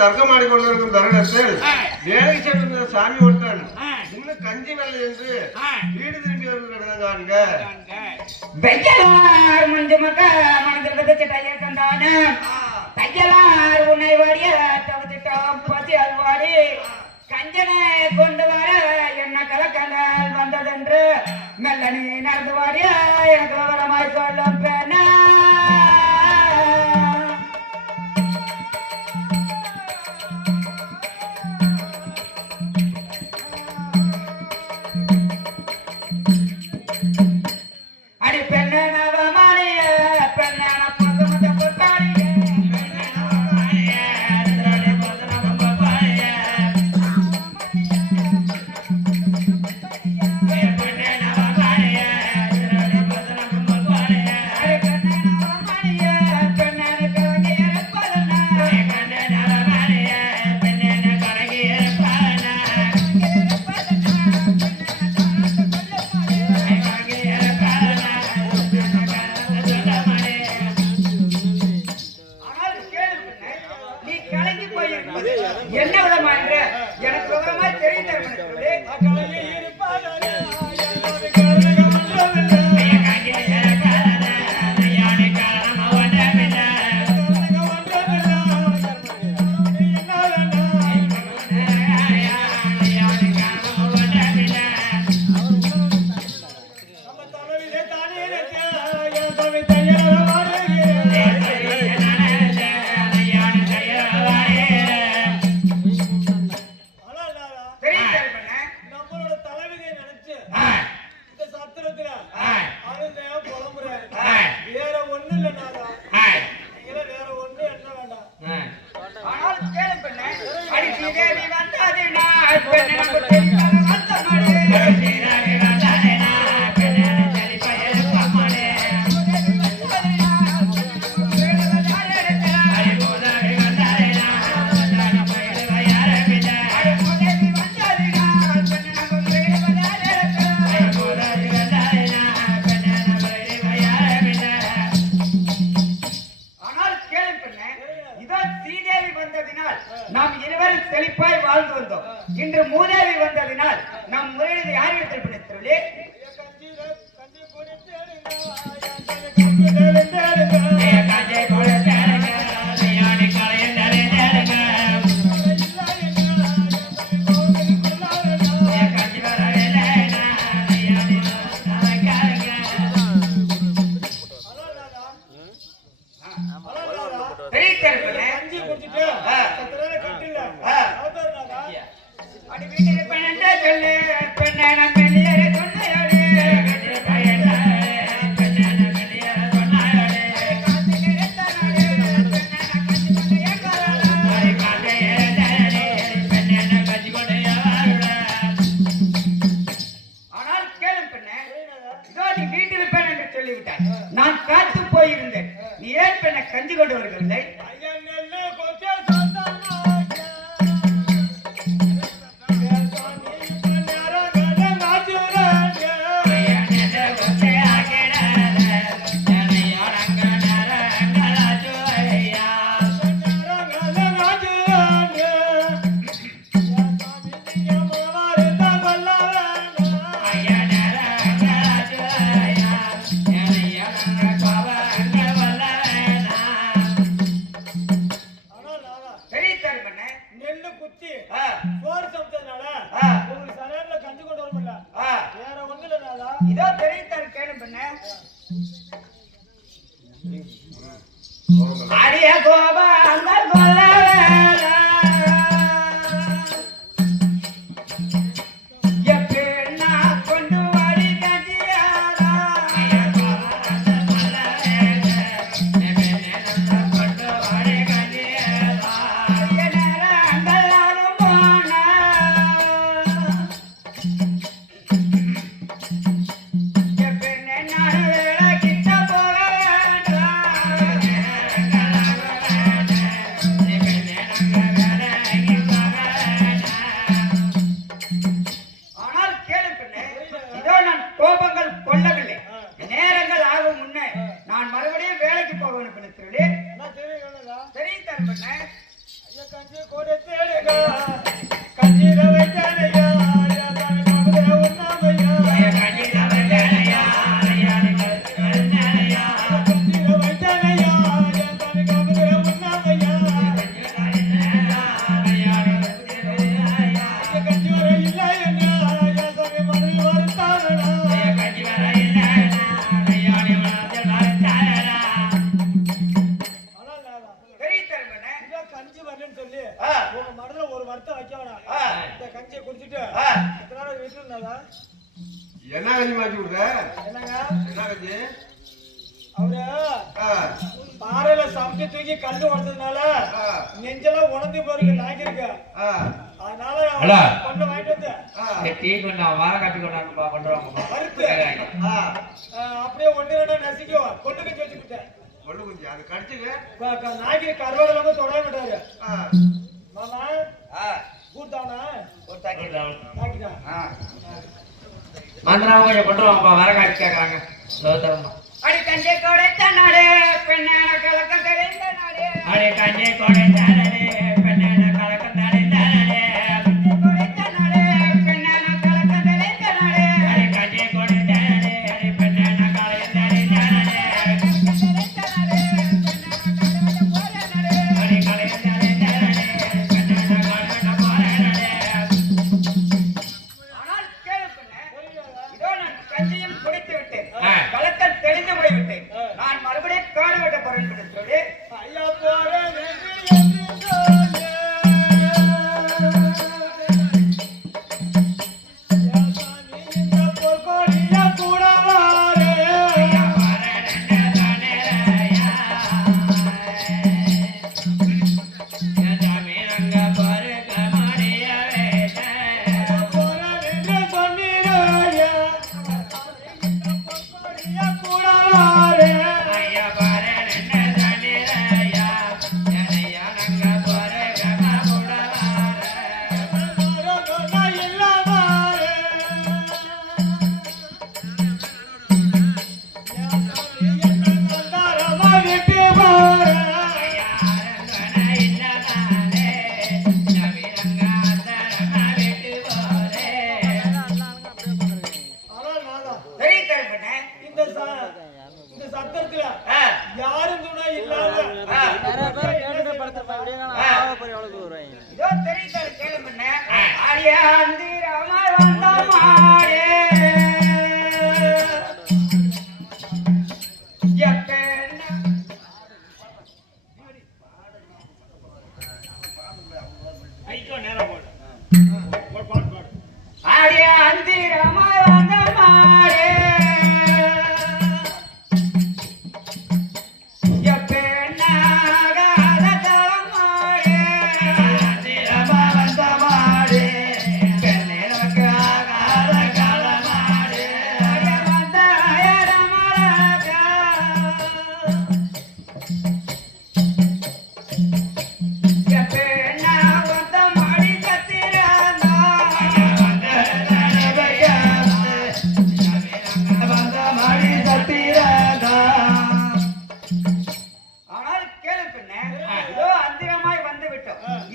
தர்க்கமாடி கொண்டிருக்கும் தருணத்தில் வேலை சென்ற சாமி ஒருத்தன் இன்னும் கஞ்சி வெள்ளை என்று வீடு திரும்பி வருகிறாங்க. வெய்யலார் மஞ்சு மக்க மனதில் விதைச்சிட்ட கண்டான தையலார் உன்னை வாடிய தவிர்த்துட்டோம் பசி அல்வாடி கஞ்சனை கொண்டு வர என்ன கலக்கங்கள் வந்ததென்று மெல்ல நீ நடந்து வாடிய எனக்கு விவரமாய் சொல்லும் பெண்ணா. என்ன விதமாக எனக்கு விவரமாய் தெரியும். நாம் இருவரும் செழிப்பாய் வாழ்ந்து வந்தோம். இன்று மூதேவி வந்ததினால் நாம் முறையீடு யாரிடத்தில் பிடித்துள்ளே நான் காத்து போயிருந்தேன். நீ ஏன் பெண்ணை கஞ்சி கொண்டு வருகிறதை கஞ்சி கொடுத்தேடுங்க கஞ்சியில வைத்தானையா என்ன கஞ்சி மாத்தி கொடுத்த? என்னங்க என்ன கஞ்சி? அவரு பாறையில சமைச்சு தூக்கி கல்லு உடச்சதுனால நெஞ்செல்லாம் உணர்ந்து போருக்கு நாய்க்கிருக்கு. அதனால கொண்டு வாங்கிட்டு வந்தேன். அப்படியே ஒண்ணு ரெண்டா நசிக்கும் கொண்டு கஞ்சி வச்சு கொடுத்தேன். கொள்ளு குஞ்சு அது கடிச்சுங்க நாய்க்கு கருவாடு இல்லாம தொட மாட்டாரு. மாமா கூட்டானா ஒரு தாக்கிட்டா மந்திரம் கொஞ்சம் கொண்டு வாப்பா வர காட்டி கேட்கறாங்க. அடி கஞ்சை கொடைத்த நாடு பெண்ணான கலக்க தெரிந்த நாடு அடி கஞ்சை கொடைத்த நாடு பெண்ணான கலக்க தெரிந்த நாடு கொடைத்த நாடு பெண்ணான கலக்க தெரிந்த நாடு அடி கஞ்சை கொடைத்த நாடு அடி பெண்ணான கலக்க தெரிந்த நாடு அடி கலக்க தெரிந்த நாடு பெண்ணான கலக்க போற நாடு. ஆனால் கேளு பெண்ணே, இதோ நான் கஞ்சியும் குடித்து விட்டேன், கலக்கம் தெளிந்து போய்விட்டேன். நான் மறுபடியும் காடு வெட்ட போறேன் என்று சொல்லி ஐயா போறேன் இந்த சத்தத்துல யாரும் துணை இல்லாம இதோ தெரியுது கேளு பெண்ணே, ஆடிய அந்திரமா வந்த மாடே ஆடிய அந்திரமா வந்த மாடே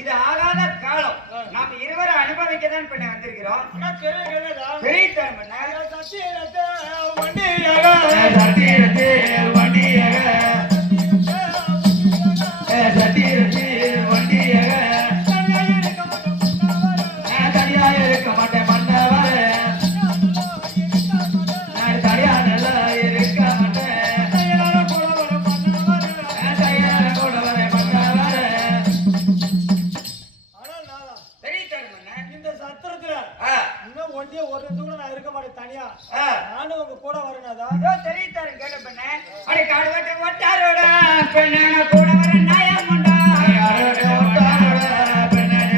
இது ஆகாத காலம், நாம் இருவரும் அனுபவிக்கதான் பண்ண வந்திருக்கிறோம். பெரியத்தனம் பண்ண நானும் உங்க கூட வரேனாதா தெரிவித்தாரு கேட்ட பெண்ணே, அடி காடு வெட்ட ஒட்டாரோட பெண்ணான கூட வர நாயமுண்டா கூட வர நாயமுண்டா பெண்ணான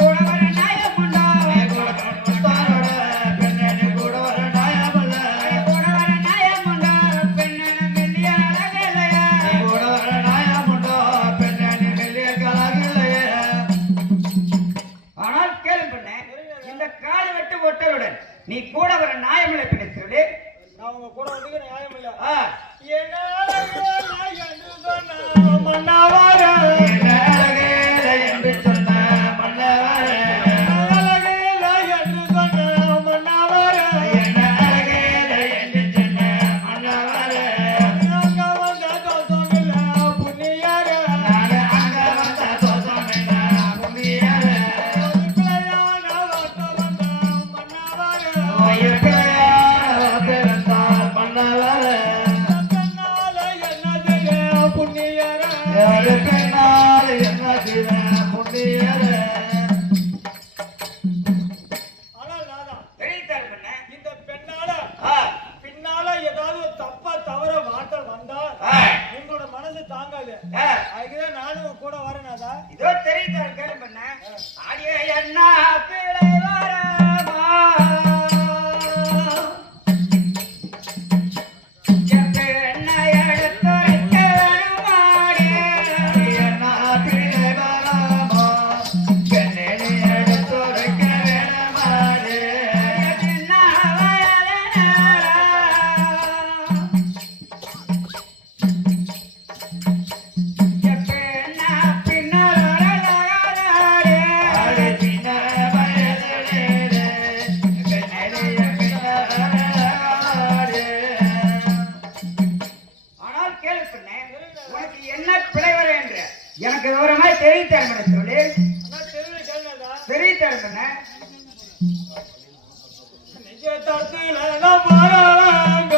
கூட வர நாயமுண்டா கூட வர நாயமுண்டா பெண்ணான மெல்லிய அழகலையா கூட வர நாயமுண்டா பெண்ணான மெல்லிய கலகலையா. ஆனால் கேளு பெண்ணே, இந்த காடு வெட்டு ஒட்டருடன் நீ கூட வர நியாயமில்லை பிடித்து நான் உங்க கூட வந்து நியாயம் இல்ல ஆ என்ன மன்னவரே என்ன அழகே என்று சொன்ன மன்னவரே அழகேல என்று சொன்ன மன்னவரே என்ன அழகே என்று சொன்ன மன்னவரே அங்க வந்த தோசமில்ல புண்ணியரே நானு அங்க வந்த தோசமில்ல புண்ணியரே பிள்ளையான வார்த்தை வந்த மன்னவரே உயிர் பிள்ளையாக பிறந்தார் மன்னவரே கண்ணால என்ன செய்ய புண்ணியரே ஒரு பெண்ணால் என்ன செய்த புண்ணியரே ஆனால் நானா தெரிவித்தார் பண்ண இந்த பெண்ணால பின்னால ஏதாவது தப்பா தவற வார்த்தை வந்தா உங்களோட மனசு தாங்காது அதுக்குதான் நானும் உங்க கூட வரேனாதா இதோ தெரிவித்தார் கேளு பண்ண ஆடிய என்ன பிழை வரமா பெண்ணை எடுத்துரைக்க வேணுமாடே என்ன பிள்ளை வராமோ பெண்ணை எடுத்துரைக்க வேணமாடே என்ன வயலனாரா பெண்ணா பின்னலரலாரே அழ சின்ன வயதிலே பெண்ணை பின்னாலே ஆனால் கேளு பண்ண உனக்கு என்ன பிழை வர என்று எனக்கு விவரமாய் தெரிவித்தார் பண்ண சொல்லி ஆனா தெருவில் கேள்விதா தெரிவித்தார் பண்ண நிஜத்தத்துல வரவாங்க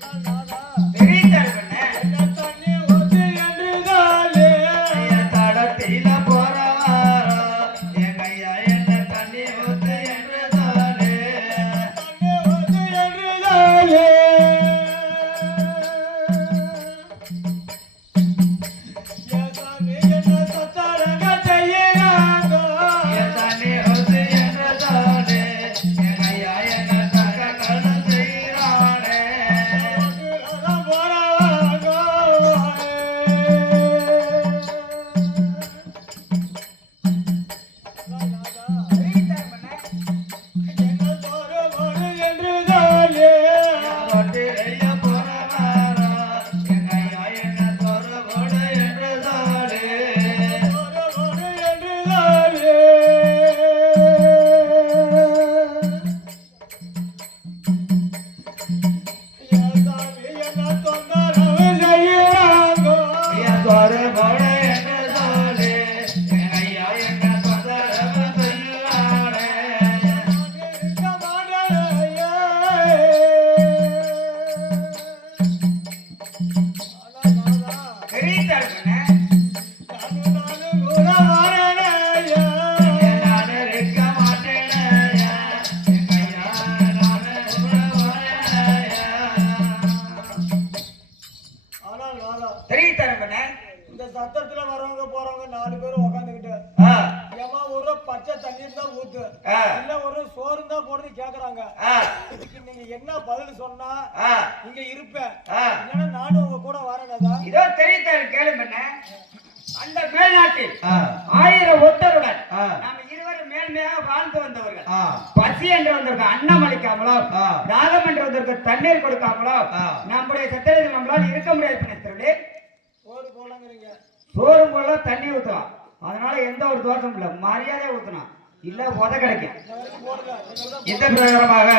ஆனால் நானா தெரிவித்தார் பண்ண என்ன தண்ணி ஒத்து என்றுதாலே தடத்தில போறவாரோ எங்கையா என்ன தண்ணி ஊத்து என்று தானே தண்ணி ஒத்து என்றுதாலே ஏசாமி என்ன சத்தாரங்க செய்யறாங்க தண்ணி ஊத்து என்று தானே எங்கையா என்ன தகங்கள் செய்கிறானே தெரிவித்தார் பண்ண ரொட்டிலைய போறவாரோ எங்கையா என்ன தோறு போடு என்று தானே தோறு போடு என்று தானே எங்கையா என்ன தொந்தரவு செய்கிறானே தெரிவித்தார் பண்ண நானே இருக்க மாட்டேனையா எங்கையா நானே வரேனையா தெரிவித்தார் பண்ண இந்த சத்தத்துல வரவங்க போறவங்க 4 பேரும் உட்காந்துக்கிட்டு ஏமா ஒரு பச்சை தண்ணீர் தான் ஊத்து இல்ல ஒரு சோறு தான் போடுறது கேக்குறாங்க இதுக்கு நீங்க என்ன பதில் சொன்னா இங்க இருப்பேன் இல்லைன்னா நானும் உங்க கூட வரேனதா இதோ தெரிவித்தார் கேளு பண்ண அந்த மேல்நாட்டில் 1000 ஒட்டருடன் நாம் இருவரும் மேன்மையாக வாழ்ந்து வந்தவர்கள் பசி என்று வந்திருக்க அன்னம் அளிக்காமலோ தாகம் என்று வந்திருக்க தண்ணீர் கொடுக்காமலோ நம்முடைய சத்திரத்தில் நம்மளால் இருக்க முடியாது பிணைத்தவர்களே சோறு போலங்கிறீங்க சோறு போல தண்ணி ஊற்றலாம் அதனால எந்த ஒரு தோஷம் இல்லை மரியாதை ஊற்றணும் இல்ல உத கிடைக்கும் போடுங்க இந்த பிரகாரமாக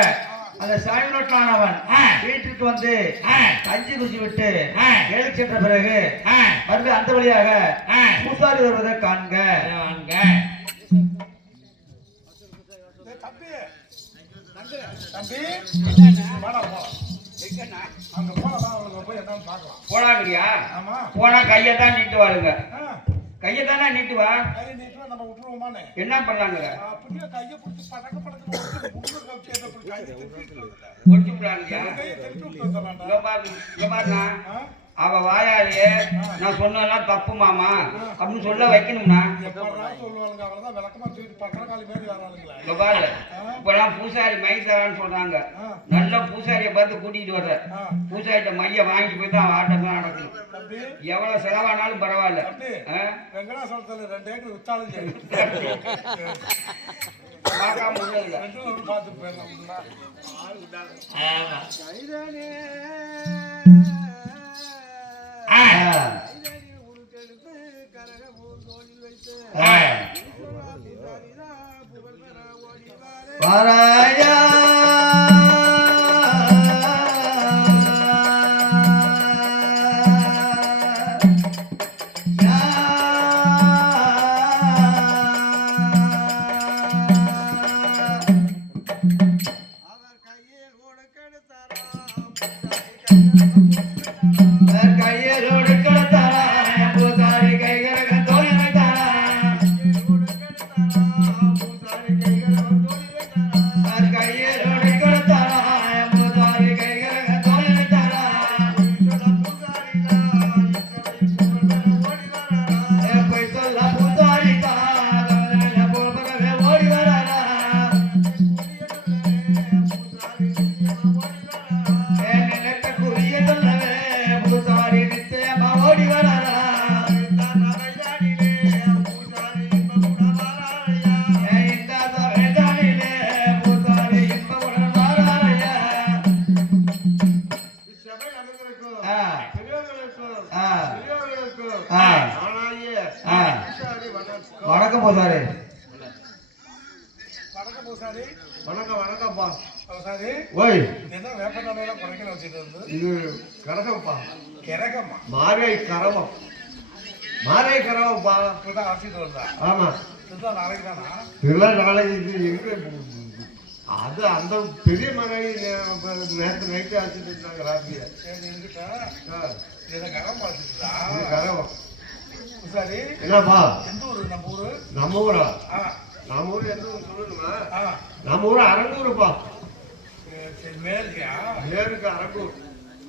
அந்த சாமி நோட்டானவன் வீட்டிற்கு வந்து கஞ்சி குச்சி விட்டு ஏழு சென்ற பிறகு மறுபடியும் அந்த வழியாக பூசாரி வருவதை காண்க போலாங்கறியா போனா கையத்தான் நீட்டு வாருங்க கையத்தானே நீட்டு வா என்ன பண்ணலாங்கிற முடிச்சு விடாங்கய்யா இங்க பாருண்ணா அவ வாயாலேயே நான் சொன்னதெல்லாம் தப்பு மாமா அப்படின்னு சொல்ல வைக்கணும்னா எப்பதான் சொல்லுவாங்க அவ்வளவுதான் விளக்கமா தூக்கிட்டு பக்கரக்காலி மாதிரி வரானுங்களா இப்ப பாரு இப்பெல்லாம் பூசாரி மை தரான்னு சொல்றாங்க நல்ல பூசாரியை பார்த்து கூட்டிட்டு வர்ற பூசாரிட்ட மைய வாங்கிட்டு போய் தான் ஆட்டம் தான் நடக்கணும் எவ்வளவு செலவானாலும் பரவாயில்ல வெங்கடாசலத்துல 2 ஏக்கர் வித்தாலும் சரி பார்க்காம முடியல பார்த்து போயிடலாம் வாராயா கையோடு கொடுத்தாரா பூசாரி கைகளுக்கு தோல் வைத்தாரா கையோடு கொடுத்தாரா பூசாரி கைகளுக்கு தோல் வைத்தாரா போய் சொல்ல பூசாரி ஓடி வராரா நினைத்த குறிய சொல்லவே பூசாரி நிச்சயமா ஓடி வராரா இந்த சபைதானிலே பூசாரி இன்பமுடன் வாராரையா இச்சபை அனைவருக்கும், ஆ. பெரியவர்களுக்கும், ஆ. சிறியவர்களுக்கும், ஆ. ஆனாகிய ஆ. பூசாரி வணக்கம். வணக்கம் பூசாரி வணக்கம் பூசாரி வணக்கம் வணக்கம்ப்பா. பூசாரி ஓய் என்ன வேப்பநாளையெல்லாம் குறைக்கல வச்சுட்டு வந்து இது கரகம்ப்பா. கிறகம்மா மாரை கரவம். மாரை கரவம்ப்பா. இப்பதான் அழைச்சிட்டு வந்தா ஆமா. இதுதான் நாளைக்கு தானா இதெல்லாம் நாளைக்கு இது எங்க அது அந்த பெரிய மகை நேற்று நைட்டு அழைச்சிட்டு இருந்தாங்க ராத்திரியா. சரி இருக்கிட்ட இதை கரம் பார்த்துட்டா இது கரவம். பூசாரி என்னப்பா எந்த ஊரு நம்ம ஊரு நம்ம ஊரா? ஆ நம்ம ஊர் எந்த ஊர் சொல்லணுமா? ஆ நம்ம ஊர் அரங்கூருப்பா. சரி மேல்கியா பேருக்கு அரங்கூர்.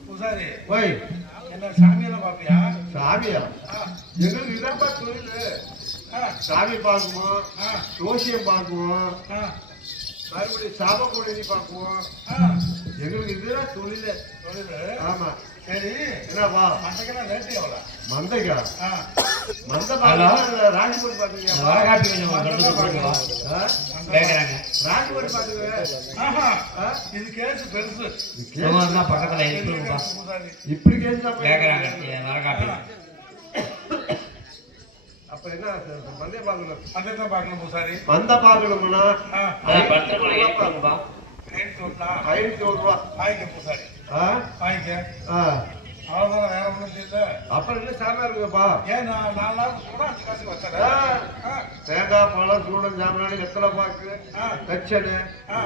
பூசாரி ஓய் என்ன சாமியெல்லாம் பாப்பியா சாமியா? ஆ எங்களுக்கு இதாப்பா தொழில். ஆ சாமி பார்க்குவோம், ஆ ஜோசியம் பார்க்குவோம், ஆ மறுபடியும் சாபக்கொடி பார்க்குவோம். ஆ எங்களுக்கு இதுதான் தொழில். தொழிலு ஆமா. சரி என்னப்பா மண்டைக்கெல்லாம் ரேட்டு எவ்வளோ மந்தைக்கா? ஆ மந்த பாக்குறீங்க, ராஜ்போர்ட் பாக்குறீங்க? வடகாப்பி கொஞ்சம் கேட்கறாங்க ராஜ்போர்ட் பாக்குறீங்க? ஆஹா ஆ? இது கேஸ் பெருசு பக்கத்துல பெரிய இருக்குப்பா கேஸ் பூசாரி இப்படி கேட்டுதான் கேட்கறாங்க வடகாப்பி அப்ப என்ன மந்தைய பாக்கணும். அதே தான் பார்க்கணும் பூசாரி மந்த பாக்கணும்னா ஆ ரேட் சொல்லா 500 ரூபா. வாங்கிக்க பூசாரி ஆ? வாங்கிக்க ஆ. அவ்வளோதான் வேற ஒன்றும் தெரியல அப்புறம் என்ன சாமியா இருக்குப்பா? ஏன் நான் 4 நாள் கூட 5 காசு ஆ. வச்சுறேன் தேங்காய் பழம் சூடம் சாமியானி வெத்தலை பாக்கு ஆ. தச்சனு ஆ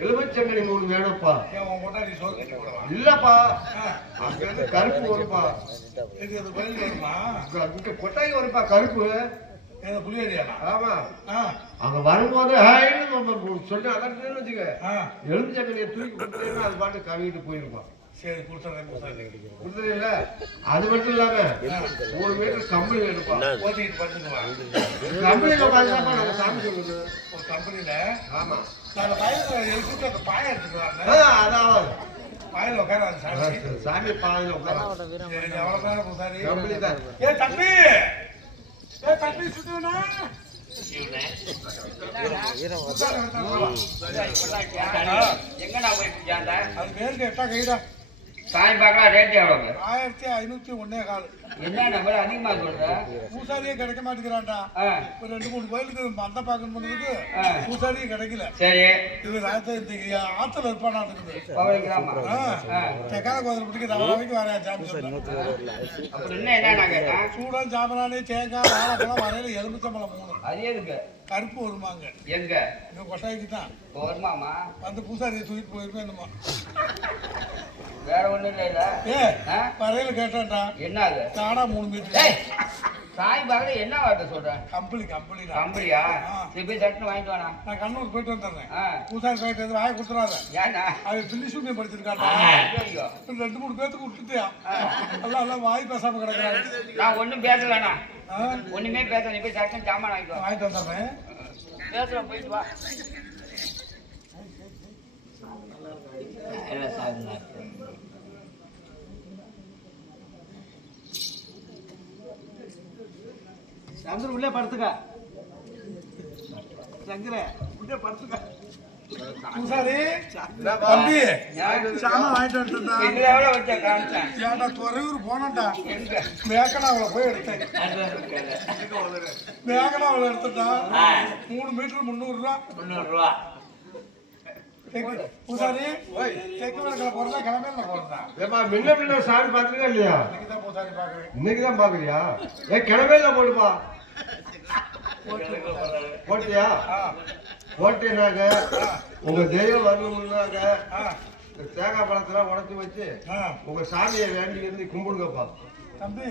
எலுமிச்சங்கனி 3 வேணும்ப்பா. ஏன் உன் கொண்டாடி சோறு கட்டி போடவா இல்லப்பா ஆ அங்க இருந்து கருப்பு வருப்பா. இது கோயில் வருமா இங்க கொட்டாய் வருப்பா கருப்பு. ஏதோ புளியடியானா ஆமா. ஆ அங்க வரும்போது ஹாய்னு சொன்ன அதற்கு வச்சுக்க ஆ எலுமிச்சங்கனியை தூக்கி கொடுத்தேன்னா அது பாட்டு கவிட்டு போயிருப்பான். சரி கொடுத்துறேன் பூசாரி கொடுத்துருல. அது மட்டும் இல்லாம 3 மீட்டர் கம்பளி வேணுப்பா. ஓட்டிக்கிட்டு படுத்துக்குவான் கம்பளியில பாருங்கப்பா நம்ம சாமி சொல்லுது. ஒரு கம்பெனியில் ஆமா. நான் பயத்தில் எழுதிட்டு அந்த பாயை எடுத்துக்குவாங்க அதாவது பாயில் உட்காராது சாமி சாமி பாதையில உட்கார சரி எவ்வளோதான் பூசாரி கம்பளி தான். ஏ தம்பி ஏ தம்பி சுத்துனா எங்கடா போய் பிடிச்சாண்ட அது பேருக்கு எட்டா கைடா சாமி பார்க்கலாம் ரேட் எவ்வளவு 1501 என்ன நம்பர் அதிகமா சொல்ற பூசாரியே கிடைக்க மாட்டேங்கிறான்டா ஆ, ஒரு 2-3 கோயிலுக்கு மந்த பார்க்கணும் பண்ணுறது ஆ. பூசாரியே கிடைக்கல சரி இது ராத்திரி ஆத்துல இருப்பானா இருக்குது பவனிக்கலாமா தெக்கால கோயில் பிடிக்க தவறாமைக்கு வர சாமி சொன்னேன் அப்புறம் இன்னும் என்ன நான் கேட்டேன் சூடம் சாமராணி தேங்காய் வாழைப்பழம் வரையில எலுமிச்சம்பழம் 3 அது எதுக்கு கருப்பு வருமாங்க எங்க இங்க கொட்டாய்க்கு தான் வருமாமா வந்து பூசாரியை தூக்கிட்டு போயிருப்பேன் என்னமா வேற ஒண்ணும் இல்ல ஏ வரையில கேட்டான்டா என்ன அது காடா 3 மீட்டர் ஏய், சாய் பாகல என்ன வார்த்தை சொல்ற? கம்பளி கம்பளி கம்பளியா? சரி போய் சட்டுன்னு வாங்கிட்டு வாடா. நான் கண்ணூர் போயிட்டு வந்துடுறேன். பூசாரி போயிட்டு வந்து ஆய கொடுத்துறாத. ஏன்னா அது பில்லி ஷூட்டிங் படிச்சிருக்காங்க. ஐயோ 2-3 பேத்துக்கு விட்டுட்டியா? எல்லாம் வாய் பேசாம கிடக்குறாங்க. நான் ஒண்ணும் பேசலண்ணா. ஒண்ணுமே பேசல. நீ போய் சட்டுன்னு சாமான் வாங்கிட்டு வா. வாங்கிட்டு வந்துடுறேன். பேசுறேன் போயிட்டு வா. எல்லாம் சாப்பிடுங்க. சந்திர உள்ளே படுத்துக்க சங்கர உள்ளே படுத்துக்க பூசாரி தம்பி சாமான் வாங்கிட்டு வந்துட்டா. இதுல எவ்வளவு வச்ச காமிச்சேன்? ஏன்டா துறையூர் போனடா. எங்க? மேக்கனாவில் போய் எடுத்தேன். மேக்கனாவில் எடுத்துட்டா 3 மீட்டர் 300 ரூபா. 300 ரூபா. பூசாரி தெற்கு வடக்கில் போறதா கிளம்பல போறதா? ஏப்பா முன்ன சாமி பார்த்துருக்கா இல்லையா? இன்னைக்கு தான் பூசாரி பாக்குறேன். இன்னைக்கு தான் பாக்குறியா? கிளம்பையில போடுப்பா. போட்டியா? போட்டினாக்க உங்க தெய்வம் வரணும்னாக்க தேங்காய் பழத்தெல்லாம் உடச்சி வச்சு உங்க சாமியை வேண்டி இருந்து கும்பிடுங்கப்பா. தம்பி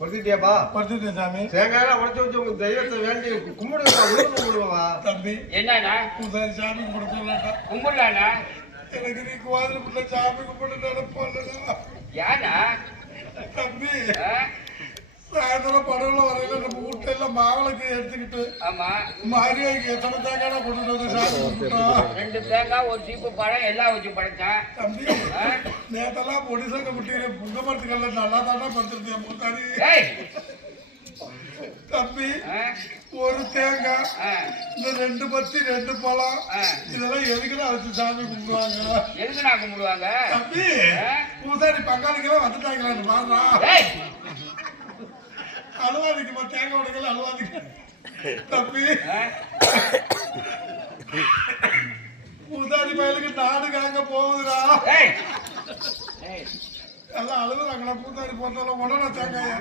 கொடுத்துட்டியாப்பா? படுத்துட்டேன் சாமி. தேங்காய் உடச்சி வச்சு உங்க தெய்வத்தை வேண்டி கும்பிடுங்கப்பா. கும்பிடுவா தம்பி என்னண்ணா? பூசாரி சாமி கும்பிடுறா. கும்பிடலாண்ணா. எனக்கு நீ கோவில் புள்ள சாமி கும்பிட்டு போடலா. ஏன்னா தம்பி சாயந்தரம் படகுல வரையில நம்ம வீட்டெல்லாம் மாவளுக்கு எடுத்துக்கிட்டு ஆமா மாரியாய்க்கு எத்தனை தேங்காய் கொண்டு வந்து சாமி கும்பிட்டோம். 2 தேங்காய் ஒரு சீப்பு பழம் எல்லாம் வச்சு படைச்சேன். தம்பி நேத்தெல்லாம் பொடி சங்க முட்டி புங்க மரத்துக்கல்ல நல்லா தானே படுத்துருந்தேன் பூசாரி. தம்பி ஒரு தேங்காய் இந்த 2 பத்தி 2 பழம் இதெல்லாம் எதுக்குதான் வச்சு சாமி கும்பிடுவாங்க? எதுக்கு நான் கும்பிடுவாங்க? தம்பி பூசாரி பங்காளிக்கெல்லாம் வந்துட்டாங்களான்னு பாருடா. அழுவாதிக்குமா தேங்காய் உடைக்கல அழுவாதிக்கு. தம்பி பூசாரி பயலுக்கு நாடு காங்க போகுதுடா. எல்லாம் அழுகுறாங்களா? பூசாரி போட்டாலும் உடனே தேங்காய